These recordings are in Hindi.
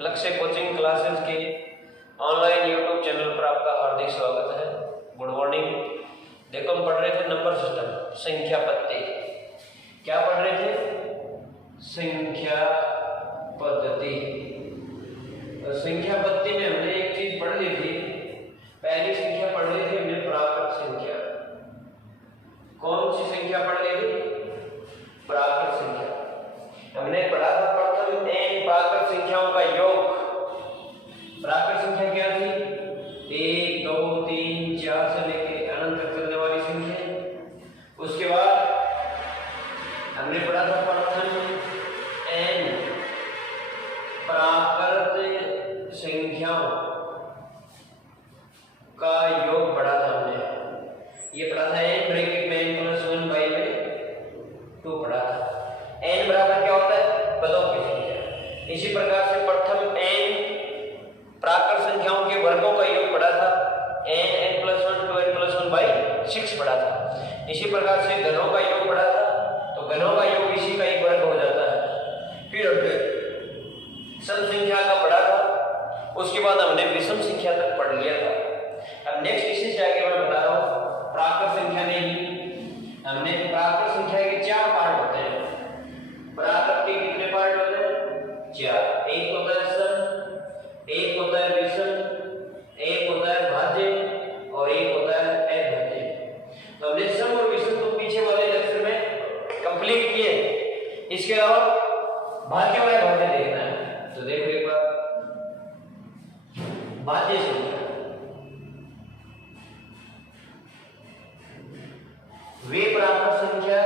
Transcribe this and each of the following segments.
लक्ष्य कोचिंग क्लासेस के ऑनलाइन यूट्यूब चैनल पर आपका हार्दिक स्वागत है। Good morning. देखो हम पढ़ रहे थे नंबर सिस्टम, संख्या पद्धति। क्या पढ़ रहे थे? संख्या पद्धति। तो संख्या पद्धति में हमने एक चीज पढ़ ली थी। पहली संख्या पढ़ ली थी हमने प्राकृत संख्या। कौन सी संख्या पढ़ ली थी? प्राकृत संख्या। हमने पढ़ा था प्रथम n प्राकृत संख्याओं का योग। प्राकृत संख्या क्या थी? 1 2 3 4 से लेकर अनंत तक चलने वाली संख्या। उसके बाद हमने पढ़ा था प्रथम n प्राकृत संख्याओं का योग पढ़ा था हमने। ये पढ़ा था n ब्रैकेट में n + 1 बाई में 2 पढ़ा था। n बराबर क्या होता है? पदों की संख्या। इसी प्रकार से प्रथम n प्राकृत संख्याओं के वर्गों का योग पढ़ा था। n + 1 2n + 1 बाई 6 पढ़ा था। इसी प्रकार से घनों का योग पढ़ा था। तो घनों का योग इसी का एक वर्ग हो जाता है। फिर हमने सम संख्या का पढ़ा था। उसके बाद हमने विषम संख्या तक पढ़ लिया था। अब नेक्स्ट इसी से आगे मैं बता रहा हूँ प्राकृत संख्या में ही हमने प्राकृत संख्या के 4 पार्ट होते हैं। प्राकृत के कितने पार्ट होते हैं? 4। एक होता है सम, एक होता है विषम, एक होता है भाज्य और एक होता है अभाज्य। तो हमने सम और विषम तो पीछे वाले लेक्चर में कंप्लीट किए। इसके अलावा भाज्य और अभाज्य देखना है। तो देखो एक बार भाज्य संख्या। वे प्राकृत संख्या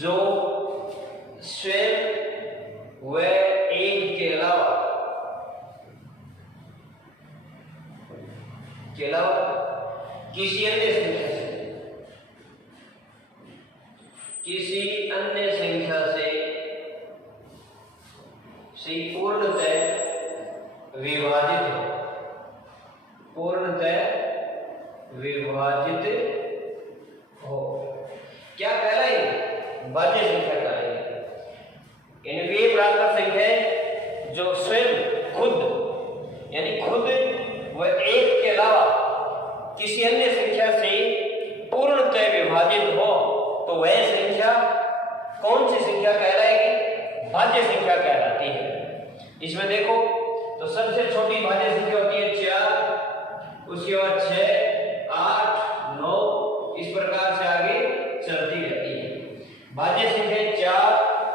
जो स्वयं व एक के अलावा किसी अन्य संख्या से पूर्णतः विभाजित हो। क्या कहलाएगी? भाज्य संख्या कहलाएगी। यानी वे प्राकृत संख्या जो स्वयं खुद यानी खुद व एक के अलावा किसी अन्य संख्या से पूर्णतः विभाजित हो तो वह संख्या कौन सी संख्या कहलाएगी? भाज्य संख्या कहलाती है। इसमें देखो तो सबसे छोटी भाज्य संख्या होती है 4, उसके बाद 6 8 9 इस प्रकार से आगे चलती रहती है। भाज्य संख्या 4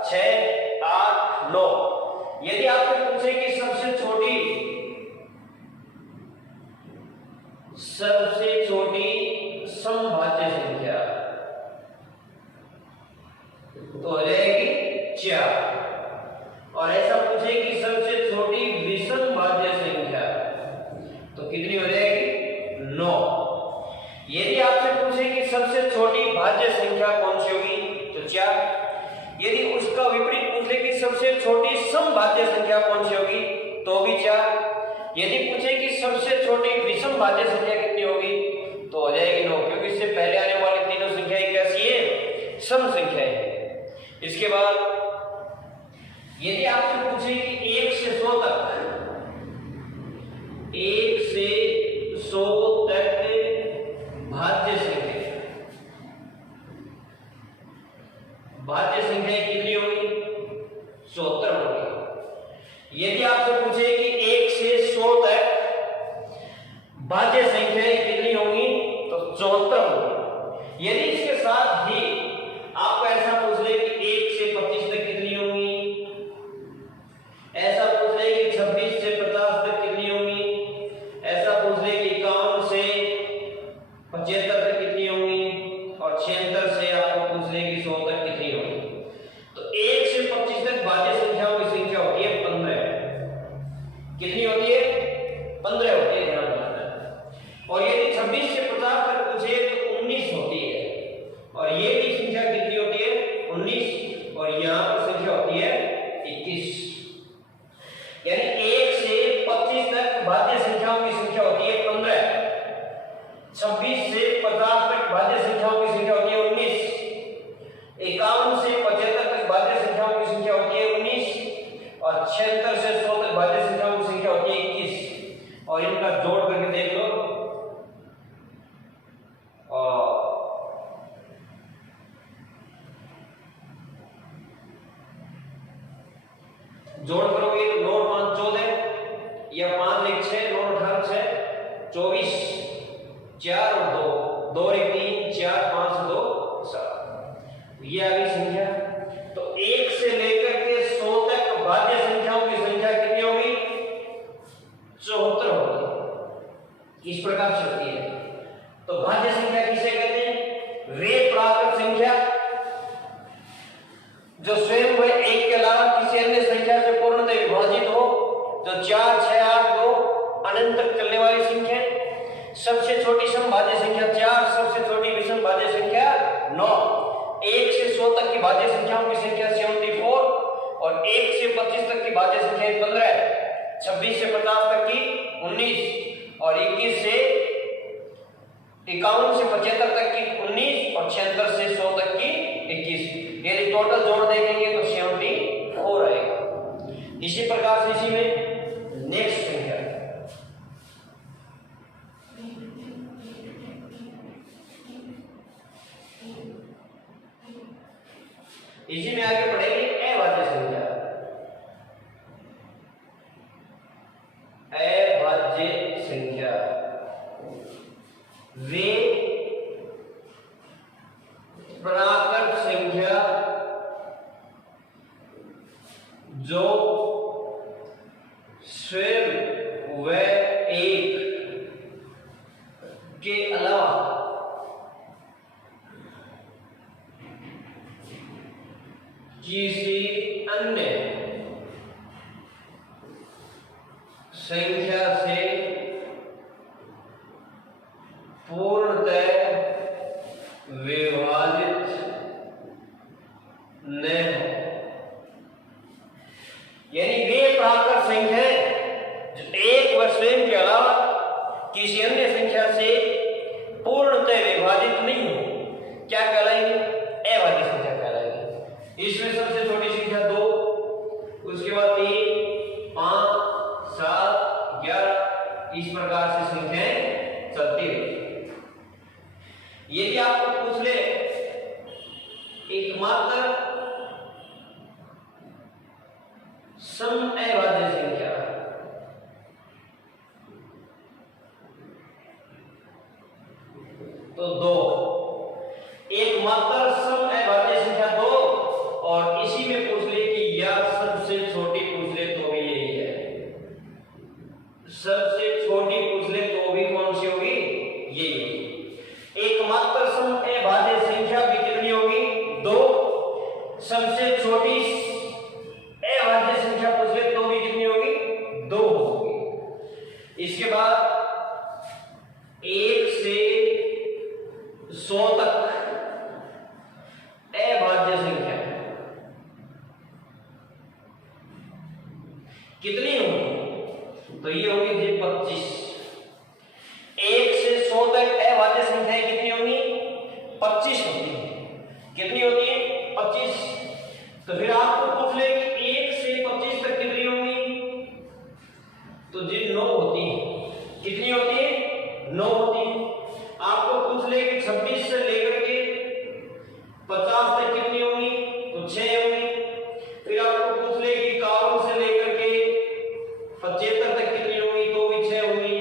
6 8 9। यदि आपसे पूछे कि सबसे छोटी समभाज्य संख्या तो हो जाएगी 4। और ऐसा पूछे कि सबसे छोटी विषम भाज्य संख्या तो कितनी हो जाएगी? 9। यदि आपसे पूछे कि सबसे छोटी भाज्य संख्या कौन सी होगी तो 4। यदि उसका विपरीत पूछे कि सबसे छोटी समभाज्य संख्या कौन सी होगी तो भी 4। यदि पूछे कि सबसे छोटी विषम भाज्य संख्या कितनी होगी तो हो जाएगी 9, क्योंकि इससे पहले आने वाली तीनों संख्याएं कैसी है? सम संख्याएं। इसके बाद यदि आपसे पूछे कि 1 से 100 तक 1 से 100 तक भाज्य संख्या कितनी होगी? 74 होगी। यदि आपसे पूछे कि 1 से 100 तक भाज्य संख्याएं कितनी होंगी तो 74 होगी। यदि इसके साथ ही आपको ऐसा पूछ ले कि 1 से 25 तक कितनी होंगी, ऐसा पूछ ले कि 26 से 50 तक कितनी होंगी, जोड़ करोगे तो 9 और 5 14, या 5 1 6, 9 और 18 6 24, 4 और 2 2 और 1 3, 4 5 2 7, ये आ गई संख्या। तो 1 से लेकर के 100 तक भाज्य संख्याओं की संख्या कितनी होगी? 74 होगी। इस प्रकार से होती है। तो भाज्य संख्या किसे कहते हैं? वे प्राकृत संख्या जो स्वयं वह 1 के अलावा किसी अन्य संख्या से पूर्णतः विभाजित हो, जो 4 6 8 2 अनंत तक चलने वाली संख्या। सबसे छोटी समभाज्य संख्या 4, सबसे छोटी विषम भाज्य संख्या 9। 1 से 100 तक की भाज्य संख्याओं की संख्या 74 और 1 से 25 तक की भाज्य संख्या 15, 26 से 50 तक की 19 और 21 से 51 से 75 तक की 19 और 76 से 100 तक की 21। यदि टोटल जोड़ देखेंगे तो 74 आएगा। इसी प्रकार से इसी में नेक्स्ट संख्या इसी में आगे पढ़ेंगे अभाज्य संख्या। अभाज्य संख्या वे प्राकृत संख्या जो स्वयं व 1 के अलावा किसी अन्य संख्या से पूर्णतः विभाजित न हो। यानी वे प्राकृत संख्या जो 1 व स्वयं के अलावा किसी अन्य संख्या से पूर्णतः विभाजित नहीं हो, क्या कहलाएंगे? अभाज्य संख्या कहलाएंगे। इसमें सबसे छोटी संख्या 2, उसके बाद 3 5 7 11, इस प्रकार से संख्याएं चलती रहती। यदि आपको पूछ ले एकमात्र समअभाज्य संख्या तो 2, एकमात्र समअभाज्य संख्या 2, और इसी में पूछ ले कि या सबसे छोटी पूछ ले तो भी यही है। सबसे छोटी पूछ ले तो भी कौन सी होगी? यही होगी। एकमात्र समअभाज्य संख्या भी कितनी होगी? 2। सबसे छोटी अभाज्य संख्या पूछ ले तो भी कितनी होगी? 2 होगी। इसके बाद 1 से 100 तक अभाज्य संख्या कितनी होगी? तो ये होगी 25। 1 से 100 तक अभाज्य संख्याएं कितनी होंगी? 25 होती है। कितनी होती है? 25। तो फिर आपको पूछ ले कि 1 से 25 तक कितनी होंगी? तो जी 9 होती है। कितनी होती है? 9 होती है। आपको पूछ ले कि 26 से लेकर के 50 तक कितनी होंगी? तो 6 होंगी। फिर आपको पूछ ले कि 51 से लेकर के 75 तक कितनी होंगी? तो भी 6 होंगी।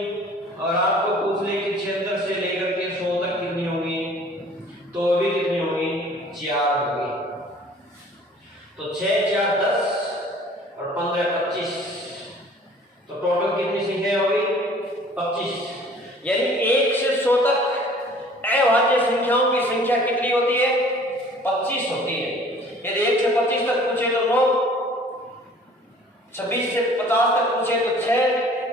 और आपको पूछ ले कि 76 से लेकर के 100 तक कितनी होंगी? तो भी कितनी होंगी? 4 होंगी। तो 6 4 10 और 15 25, तो टोटल कितनी संख्या होगी? 25। यानी 1 से 100 तक अभाज्य संख्याओं की संख्या कितनी होती है? 25 होती है। यदि 1 से 25 तक पूछे तो 9, 26 से 50 तक पूछे तो 6,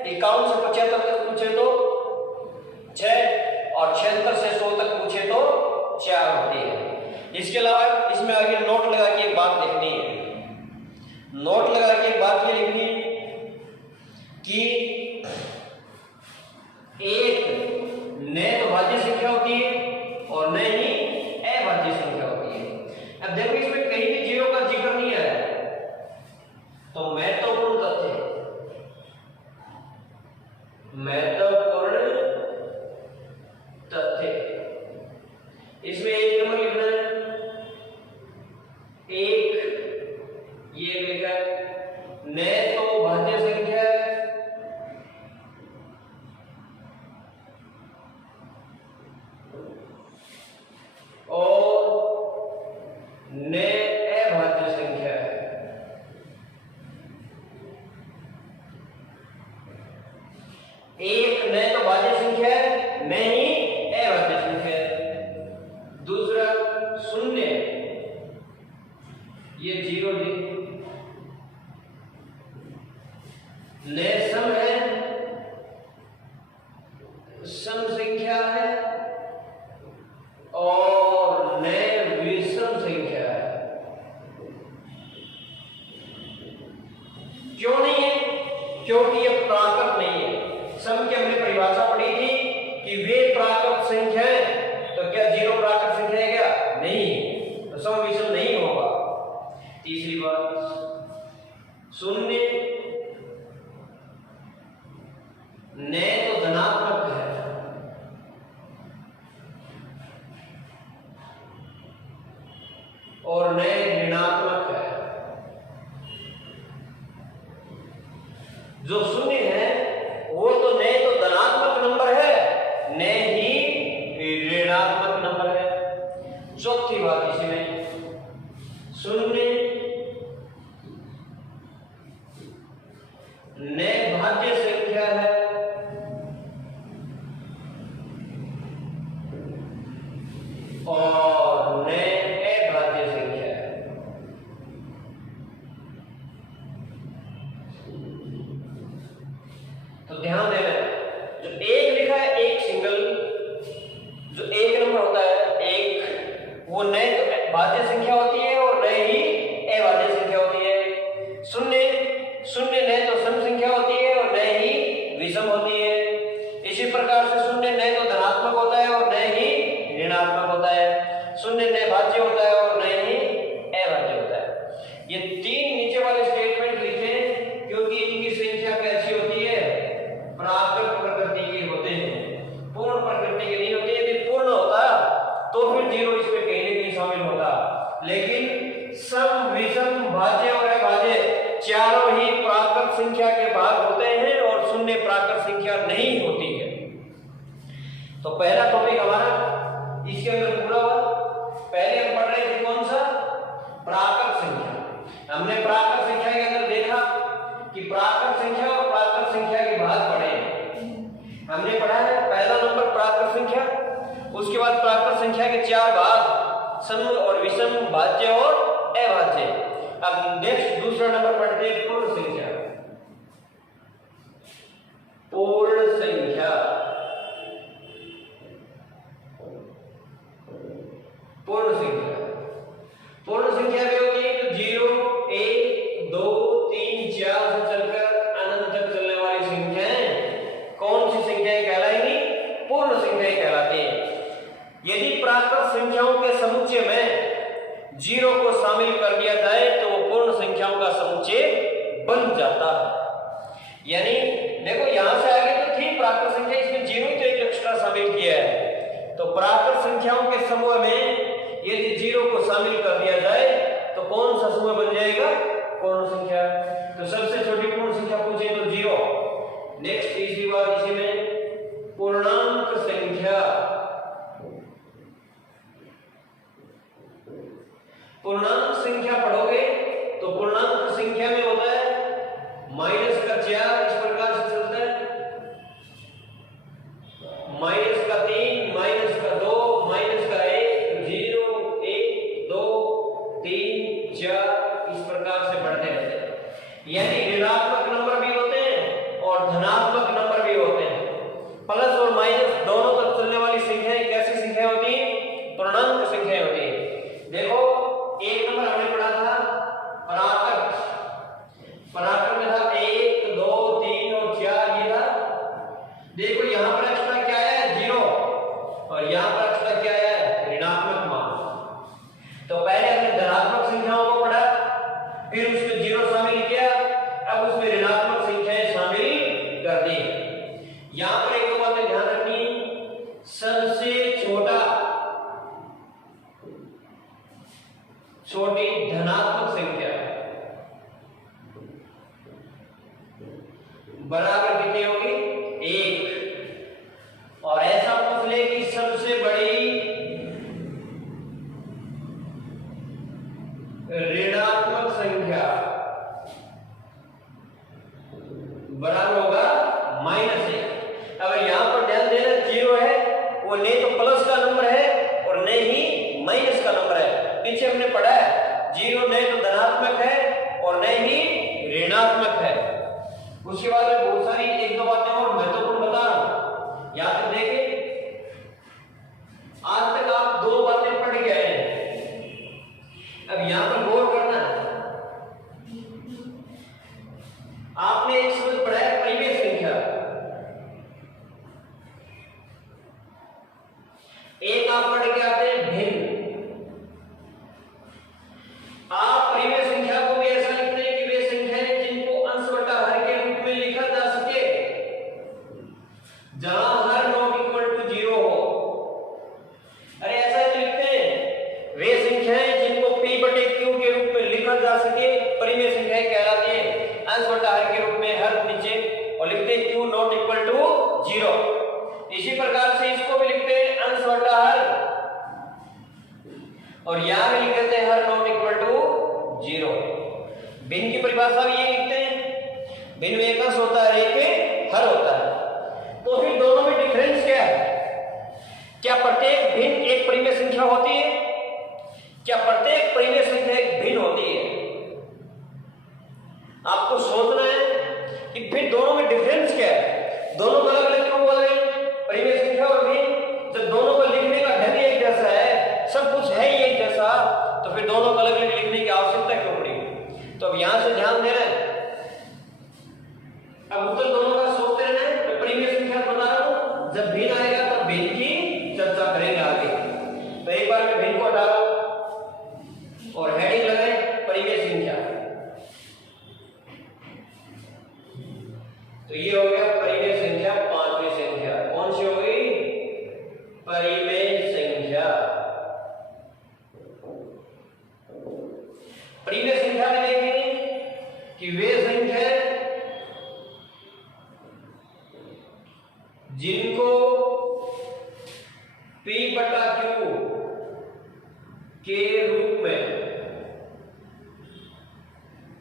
51 से 75 तक पूछे तो 6 और 76 से 100 तक पूछे तो 4 होती है। इसके अलावा इसमें आगे नोट लगा के एक बात लिखनी है। नोट लगा के एक बात ये लिखनी है कि एक न तो भाज्य संख्या होती है और न ही अभाज्य संख्या होती है। अब देखो इसमें कहीं भी जीरो का जिक्र नहीं आया, तो महत्वपूर्ण तथ्य इसमें एक नंबर लिखना है, एक ये लिखा न तो भाज्य संख्या है और न अभाज्य संख्या है। एक न तो भाज्य संख्या है, न ही अभाज्य संख्या है। दूसरा शून्य, ये 0 दी। न सम है, सम संख्या है और न विषम संख्या है। क्यों नहीं है? क्योंकि ये प्राकृत नहीं है। सम की हमने परिभाषा पढ़ी थी कि वे प्राकृत संख्या है, तो क्या 0 प्राकृत संख्या है क्या? नहीं है, तो सम विषम नहीं होगा। तीसरी बात, शून्य न तो धनात्मक है और न ऋणात्मक है। जो शून्य है वो तो न तो धनात्मक नंबर है, न ही ऋणात्मक नंबर है। चौथी बात इसमें, शून्य न भाज्य संख्या है और न अभाज्य संख्या है। तो ध्यान देना, जो एक लिखा है एक सिंगल, जो एक नंबर होता है एक, वो न तो भाज्य संख्या होती है और न ही अभाज्य संख्या होती है। शून्य न तो सम संख्या होती है और न ही विषम होती है। इसी प्रकार से शून्य न तो धनात्मक होता है और न ही ऋणात्मक होता है। शून्य न भाज्य होता है और न ही अभाज्य होता है। ये 3 नीचे वाले स्टेटमेंट लिखे क्योंकि इनकी संख्या कैसी होती है? प्राकृत प्रकृति के होते हैं, पूर्ण प्रकृति के नहीं होते। यदि पूर्ण होता तो फिर 0 इसमें कहीं न कहीं शामिल होता, लेकिन सम विषम भाज्य और अभाज्य चारों ही प्राकृत संख्या के भाग होते हैं और शून्य प्राकृत संख्या नहीं होती है। तो पहला टॉपिक हमारा इसके अंदर पूरा हुआ। पहले हम पढ़ रहे थे कौन सा? प्राकृत संख्या। हमने प्राकृत संख्या के अंदर देखा कि प्राकृत संख्या और प्राकृत संख्या के भाग पढ़े। हमने पढ़ा है पहला नंबर प्राकृत संख्या, उसके बाद प्राकृत संख्या के 4 भाग, सम और विषम, भाज्य और अभाज्य। अब नेक्स्ट दूसरा नंबर पढ़ते हैं पूर्ण संख्या। पूर्ण संख्या, पूर्ण संख्या, पूर्ण संख्या भी होती है तो 0, 1, 2, 3, 4 से चलकर अनंत तक चलने वाली संख्याएं कौन सी संख्याएं कहलाएंगी? पूर्ण संख्याएं कहलाती हैं। यदि प्राकृत संख्याओं के समुच्चय में 0 को शामिल कर दिया जाए तो वो पूर्ण संख्याओं का समुच्चय बन जाता है। यानी देखो यहां से आगे तो थी प्राकृत संख्या, इसमें 0 तो एक एक्स्ट्रा शामिल किया है। तो प्राकृत संख्याओं के समूह में यदि 0 को शामिल कर दिया जाए तो कौन सा समूह बन जाएगा? पूर्ण संख्या। तो सबसे छोटी पूर्ण संख्या पूछे तो 0। नेक्स्ट तीसरी बात इसी में, पूर्णांक संख्या। पूर्णांक संख्या पढ़ोगे तो पूर्णांक संख्या में होता है -4, इस प्रकार से चलता है, -3, -2, -1, 0, 1, 2, 3, 4 इस प्रकार से बढ़ते रहते हैं। यानी ऋणात्मक नंबर भी होते हैं और धनात्मक नंबर भी होते हैं। प्लस और माइनस दोनों तक चलने वाली संख्याएं कैसी संख्या होती है? पूर्णांक संख्याएं होती है। देखो एक नंबर हमने पढ़ा था प्राकृत, प्राकृत में था 1, 2, 3 और 4 ये था। देखो यहां पर एक्स्ट्रा क्या है? 0 और यहां पर एक्स्ट्रा क्या है? ऋणात्मक मान। तो पहले हमने धनात्मक संख्याओं को पढ़ा, फिर उसमें 0 शामिल किया, अब उसमें ऋणात्मक संख्याएं शामिल कर दी। यहां पर एक दो बातें ध्यान रखनी, सबसे छोटी धनात्मक संख्या बराबर कितनी होगी 1। और ऐसा पूछ ले कि सबसे बड़ी ऋणात्मक संख्या बराबर होगा -1। अगर यहां पर ध्यान देना 0 है वो नहीं तो प्लस का नंबर है और नहीं ही माइनस का नंबर है। पीछे हमने पढ़ा है 0 नहीं तो धनात्मक है और नहीं ही ऋणात्मक है। उसके बाद में बहुत सारी एक दो बातें और महत्वपूर्ण बता रहा हूं, याद तक देखें। आज तक आप 2 बातें पढ़ के आए हैं, अब यहां पर गौर करना। आपने एक शब्द पढ़ा है परिमेय संख्या, एक आप पढ़ के आते हैं भिन्न। आप परिमेय संख्या को भी ऐसा लिखते हैं कि वे संख्याएं जिनको अंश बटा हर के रूप में लिखा जा सके, जहां हर नॉट इक्वल टू 0 हो। अरे ऐसा ही तो लिखते हैं, वे संख्याएं जिनको p बटे q के रूप में लिखा जा सके परिमेय संख्याएं कहलाती हैं। अंश बटा हर के रूप में हर नीचे और लिखते हैं q नॉट इक्वल टू 0। इसी प्रकार से इसको भी लिखते हैं अंश बटा हर, और यहां भी लिख देते हैं हर नॉट इक्वल टू 0। भिन्न की परिभाषा भी ये लिखते हैं, भिन्न में एक अंश होता है एक हर होता है। तो फिर दोनों में डिफरेंस क्या है? क्या प्रत्येक भिन्न एक परिमेय संख्या होती है? क्या प्रत्येक परिमेय संख्या एक भिन्न होती है? आपको सोचना है कि फिर दोनों में डिफरेंस क्या है। दोनों अलग अलग क्यों बोल रहे हैं, परिमेय संख्या और भिन्न? जब दोनों को लिखने का ढंग एक जैसा है, सब कुछ है ही एक जैसा, तो फिर दोनों को अलग अलग लिखने की आवश्यकता क्यों पड़ी? तो अब यहां से ध्यान देना है, अब उत्तर दोनों का सोचते रहना है। मैं परिमेय संख्या बता रहा हूं, जब भिन्न आएगा तो भिन्न की चर्चा करेंगे आगे। तो एक बार मैं भिन्न को हटा दूं और हेडिंग लगाएं परिमेय संख्या। तो ये हो गया परिमेय संख्या, 5वीं संख्या। कौन सी हो गई? परिमेय संख्या। परिमेय संख्या में देखेंगे कि वे संख्या जिनको p बटा q के रूप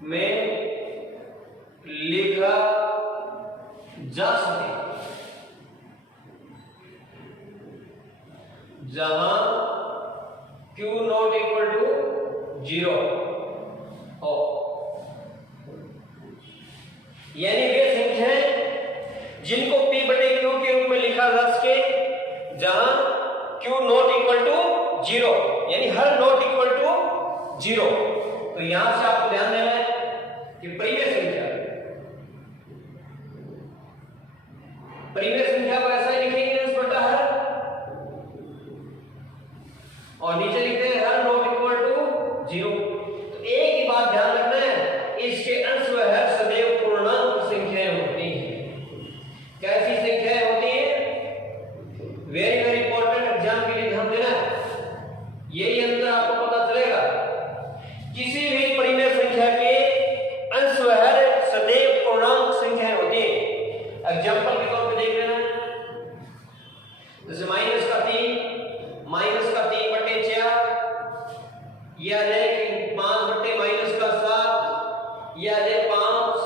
में लिखा जा सके, जहां q नॉट इक्वल टू 0 हो। यानी वे संख्याएं जिनको p बटे q के रूप में लिखा जा सके, जहां q नॉट इक्वल टू 0, यानी हर नॉट इक्वल टू 0। तो यहां से आपको ध्यान देना है कि परिमेय संख्या को ऐसा ही लिखेंगे अंश बटा हर, और नीचे लिखते हैं हर नॉट इक्वल टू 0। तो एक ही बात ध्यान रखना है, इसके अंश व हर सदैव पूर्णांक संख्याएं होती हैं। कैसी संख्याएं होती हैं? वेरी वेरी इंपॉर्टेंट, एग्जाम के लिए ध्यान देना है। यही अंतर आपको पता चलेगा। किसी भी परिमेय संख्या के अंश व हर सदैव पूर्णांक संख्याएं होती हैं। एग्जांपल के तौर पे देख लेना, जैसे -3 बटे 4, या 5 बटे -7, या 5,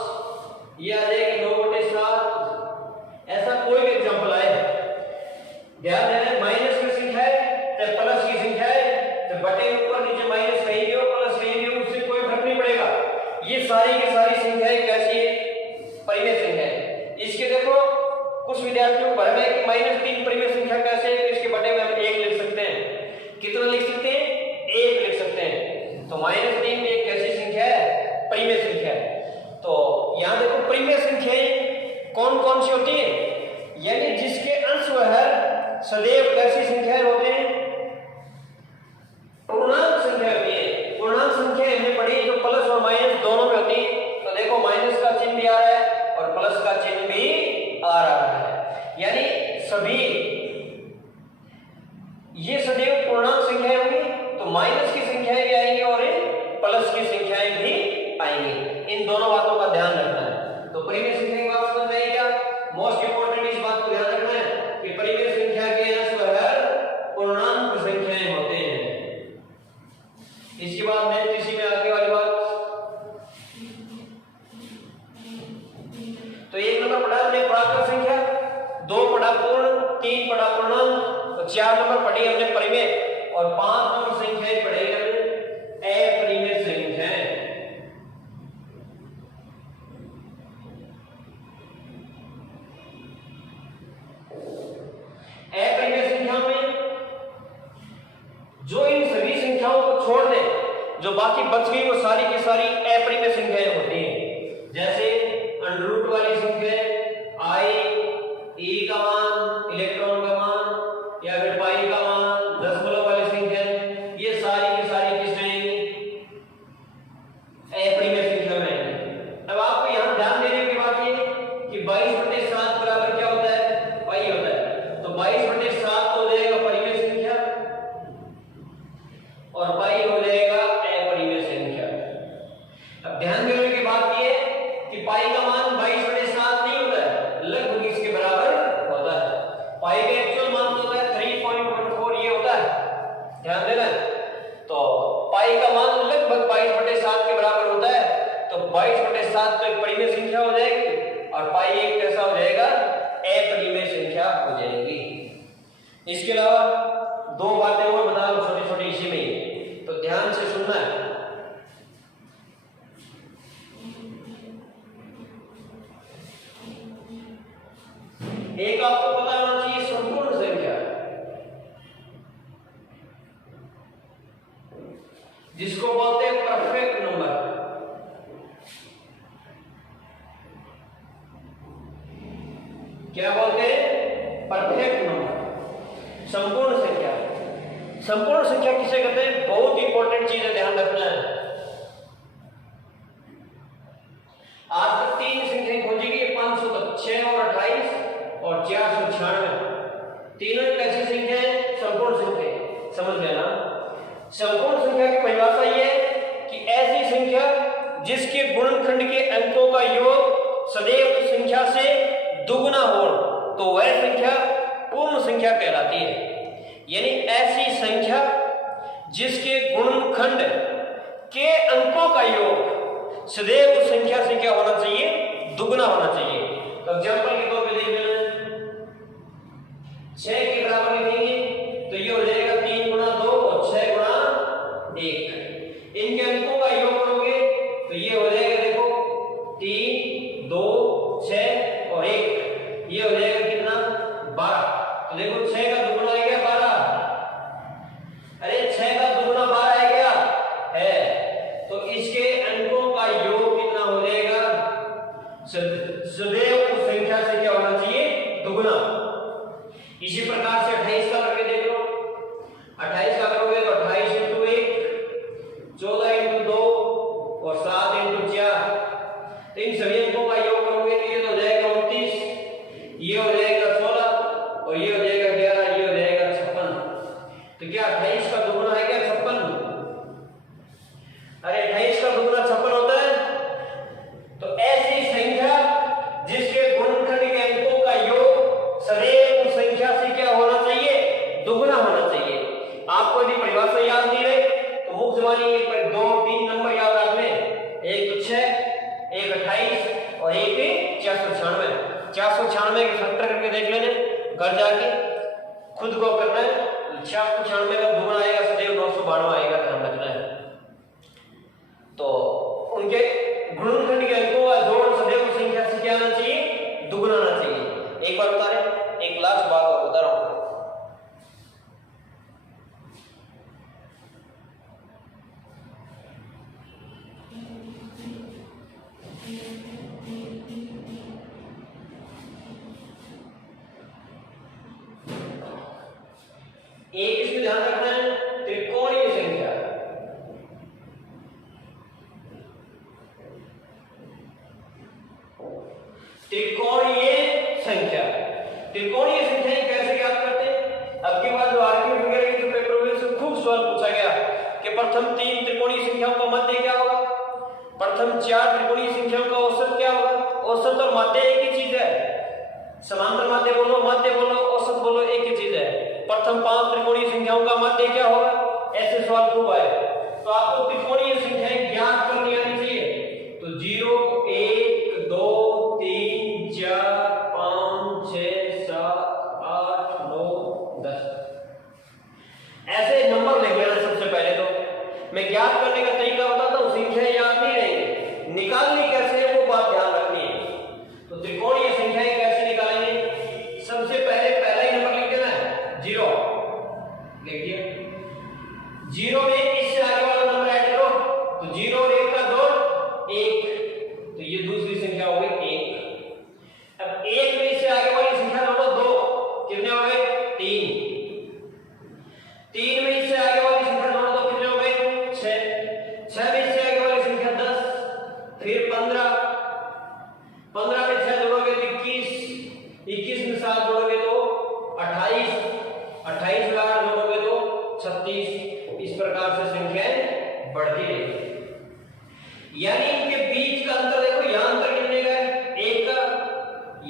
या 9 बटे 7। ऐसा कोई भी एग्जांपल आए, ध्यान देना, माइनस की संख्या है चाहे प्लस की संख्या है, चाहे बटे ऊपर नीचे माइनस कहीं भी हो प्लस कहीं भी हो, उससे कोई फर्क नहीं पड़ेगा। ये सारी की सारी संख्याएं कैसी है? परिमेय संख्याएं। इसके देखो कुछ विद्यार्थियों को भ्रम है कि -3 परिमेय संख्या कैसे है, इसके बटे में हम 1 लिख सकते हैं। कितना लिख सकते हैं? 1 लिख सकते हैं। तो -3 एक कैसी संख्या है? परिमेय संख्या है। तो यहां देखो परिमेय संख्याएं कौन कौन सी होती है, यानी जिसके अंश व हर सदैव कैसी संख्याएं होते हैं? पूर्णांक संख्या होती है। पूर्णांक संख्या हमने पढ़ी जो प्लस और माइनस दोनों में होती है। तो देखो माइनस का चिन्ह भी आ रहा है और प्लस का चिन्ह भी आ रहा है, यानी सभी ये सदैव पूर्णांक संख्याएं होंगी। तो माइनस की संख्याएं भी आएंगी और प्लस की संख्याएं भी आएंगी। इन दोनों बातों का ध्यान रखना है। तो परिमेय संख्या की बात समझ में आई। अपरिमेय संख्या में आएंगे। अब आपको यहाँ ध्यान देने की बात ये कि 22/7 बराबर क्या होता है, पाई होता है। तो 22/7 हो जाएगा परिमेय संख्या और पाई हो जाएगा अपरिमेय संख्या। अब ध्यान देने की बात ये कि पाई का मान 22/7 नहीं होता है, लगभग इसके बराबर होता है। पाई का एक्चुअल मान होता है 3.14, ये होता है, ध्यान देना। तो पाई का मान लगभग 22/7 के बराबर होता है। तो 22/7 तो एक परिमेय संख्या हो जाएगी और पाई एक कैसा हो जाएगा, अपरिमेय संख्या हो जाएगी। इसके अलावा दो बातें और बता दो छोटी छोटी इसी में, तो ध्यान से सुनना है। एक आपको पता होना चाहिए संपूर्ण संख्या, जिसको बोलते हैं परफेक्ट नंबर। क्या बोलते हैं, परफेक्ट नंबर, संपूर्ण संख्या। संपूर्ण संख्या किसे कहते हैं, बहुत इंपॉर्टेंट चीज है, ध्यान रखना है। आज तक 3 संख्याएं खोजी गई, 500 तक, 6 और 28 और 496। तीनों एक ऐसी संख्या है संपूर्ण संख्या, समझ गया ना। संपूर्ण संख्या की परिभाषा ये है कि ऐसी संख्या जिसके गुणनखंड के अंकों का योग सदैव उस संख्या से दुगुना हो, तो वह संख्या पूर्ण संख्या कहलाती है। यानी ऐसी संख्या जिसके गुणनखंड के अंकों का योग सदैव उस संख्या से क्या होना चाहिए, दुगुना होना चाहिए। तो एग्जांपल के तौर पे देख लेना, 6 के बराबर लिखेंगे तो ये हो जाएगा 3 गुणा 2 और 6 गुणा 1। इनके अंकों का योग करोगे तो ये हो जाएगा, देखो 3, 2, 6 और 1, ये हो जाएगा कितना, 12। तो देखो 6 का दुगुना है क्या, 12। अरे 6 का दुगुना 12 है क्या, है। तो इसके अंकों का योग कितना हो जाएगा, सदैव उस संख्या से क्या होना चाहिए, दुगुना। इसी प्रकार से 28 का करके देख लो। 28 का करोगे तो 28 × 1, 14 × 2 और 7 × 4। तो इन सभी अंकों का योग करोगे तो ये तो हो जाएगा 29, ये हो जाएगा 16 और ये हो जाएगा 11, ये हो जाएगा 56। तो क्या 28 का दुगुना है क्या, 56? अरे 28 का दुगुना 56 होता है। तो ऐसी संख्या जिसके गुणनखंड के अंकों का योग सदैव उस संख्या से क्या होना चाहिए, दुगुना होना चाहिए। आपको यदि परिभाषा याद नहीं रहे तो मुख्य वाली 2-3 नंबर याद रखने, एक तो 6, एक 28 और एक 496। 496 के फैक्टर करके देख लेने, घर जाके खुद को करना है। 496 का दुगुना आएगा सदैव 992 आएगा, ध्यान रखना है। तो उनके गुणनखंड के अंकों का जोड़ सदैव संख्या से क्या आना चाहिए, दुगुना आना चाहिए। एक बार बता रहे, एक लास्ट बात और बता रहा हूं। एक इसमें ध्यान रखना है, त्रिकोणीय संख्या। त्रिकोणीय संख्या, त्रिकोणीय संख्या कैसे ज्ञात करते हैं। अब के बाद जो आर्किट वगैरह के जो पेपर हुए से खूब सवाल पूछा गया कि प्रथम 3 त्रिकोणीय संख्याओं का मध्य क्या होगा, प्रथम 4 त्रिकोणीय संख्याओं का औसत क्या होगा। औसत और मध्य एक ही चीज है, समांतर मध्य बोलो, मध्य बोलो, औसत बोलो, एक ही चीज है। प्रथम 5 त्रिकोणीय संख्याओं का मध्य क्या होगा, ऐसे सवाल खूब आए। तो आपको त्रिकोणीय संख्याएं ज्ञात करनी आनी चाहिए। तो 0, 1, 2, 3, 4, 5, 6, 7, 8, 9, 10 ऐसे नंबर लिख लेना। सबसे पहले तो मैं ज्ञात करने का तरीका बताता हूं, संख्याएं याद नहीं रहेंगी, निकालनी कैसे है वो बात ध्यान रखनी है। तो त्रिकोणीय संख्याएं कैसे निकालेंगे, सबसे पहले पहला ही नंबर लिख देना है, 0 लिख दिया। 0 में इससे आगे वाला नंबर ऐड करो, तो 0 और 1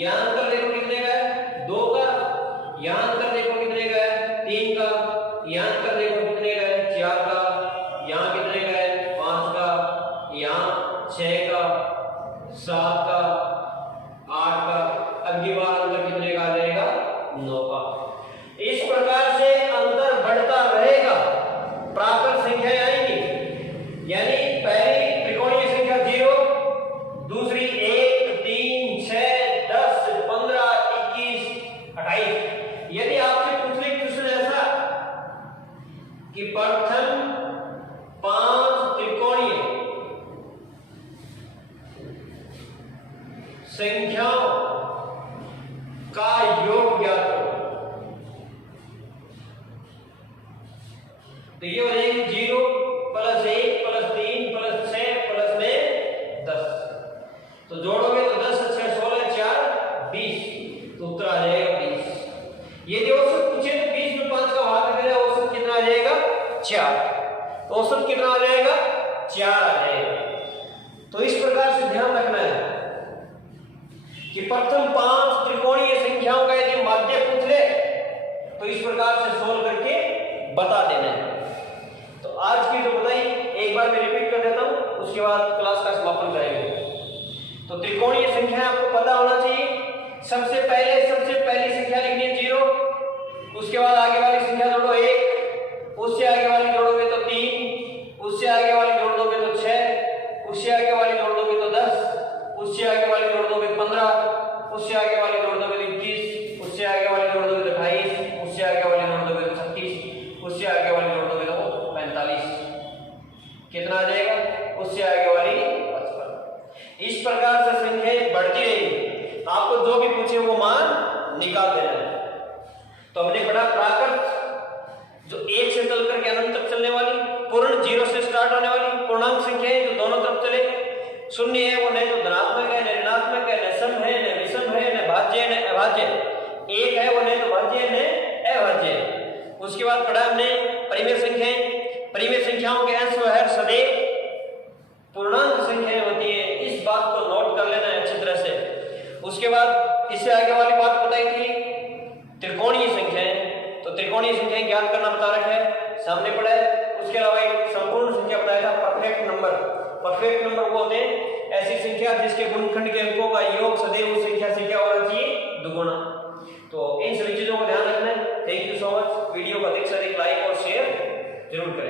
यहाँ अंतर देखो कितने का है 2 का, यहाँ अंतर देखो कितने का है 3 का, यहाँ अंतर देखो कितने का है 4 का, यहाँ कितने का है 5 का, यहाँ 6 का, 7 का, 8 का, अगली बार अंतर कितने का आ जाएगा 9 का। इस प्रकार से अंतर बढ़ता रहेगा, प्राकृत संख्याएं आएंगी, यानी पहली त्रिकोणीय संख्या 0, दूसरी 1, 3, 6, 10, 15, 21, 28। यदि आपसे पूछ ले क्वेश्चन ऐसा कि प्रथम 5 त्रिकोणीय संख्याओं का योग ज्ञात करो, तो ये हो जाएगी 0 + 1 + 3 + 6 + में 10, तो जोड़ोगे तो 10 × 6 = 16, 4 20, तो उत्तर आ जाएगा 20। यदि औसत पूछे तो 20 में 5 का भाग करें, औसत कितना आ जाएगा 4, तो औसत कितना आ जाएगा 4 आ जाएगा। तो इस प्रकार से ध्यान रखना है कि प्रथम 5 त्रिकोणीय संख्याओं का यदि माध्य पूछ ले तो इस प्रकार से सोल्व करके बता देना है। तो आज की जो बताई एक बार मैं रिपीट कर देता हूं, उसके बाद क्लास का समापन करेंगे। तो त्रिकोणीय संख्या आपको पता होना चाहिए। सबसे पहली संख्या लिखनी है 0, उसके बाद आगे वाली संख्या जोड़ो 1, उससे आगे वाली जोड़ोगे तो 3, उससे आगे वाली जोड़ दोगे तो 6, उससे आगे वाली जोड़ दोगे तो 10, उससे आगे वाली जोड़ दोगे 15, उससे आगे वाली जोड़ दोगे तो 21, उससे आगे वाली जोड़ दोगे तो 28, उससे आगे वाली जोड़ दोगे तो 36, उससे आगे वाली जोड़ दोगे तो 45, कितना आ जाएगा उससे आगे वाली 55। इस प्रकार से संख्याएं बढ़ती रहेंगी, आपको जो भी पूछे वो मान निकाल देना है। तो हमने पढ़ा प्राकृत जो 1 से चल करके अनंत तक चलने वाली, पूर्ण 0 से स्टार्ट होने वाली पूर्णांक संख्याएं जो दोनों तरफ चले, शून्य है वो न जो धनात्मक है, न ऋणात्मक है, न सम है, न विषम है, न भाज्य है, न अभाज्य, एक है वो न तो भाज्य है न अभाज्य है। उसके बाद पढ़ा हमने परिमेय संख्याएं, परिमेय संख्याओं के अंश व हर सदैव पूर्णांक संख्याएं होती है, इस बात को नोट कर लेना है अच्छी तरह से। उसके बाद इससे आगे वाली बात बताई थी त्रिकोणीय संख्याएं, तो त्रिकोणीय संख्याएं ज्ञात करना बता रखा है, सामने पढ़ा है। उसके अलावा एक संपूर्ण संख्या बताया था परफेक्ट नंबर। परफेक्ट नंबर वो होते हैं ऐसी संख्या जिसके गुणनखंड के अंकों का योग सदैव उस संख्या से क्या होना चाहिए दुगुना। तो इन सभी चीजों को ध्यान रखना है। Thank you so much. Video को अधिक से अधिक लाइक और शेयर जरूर करें।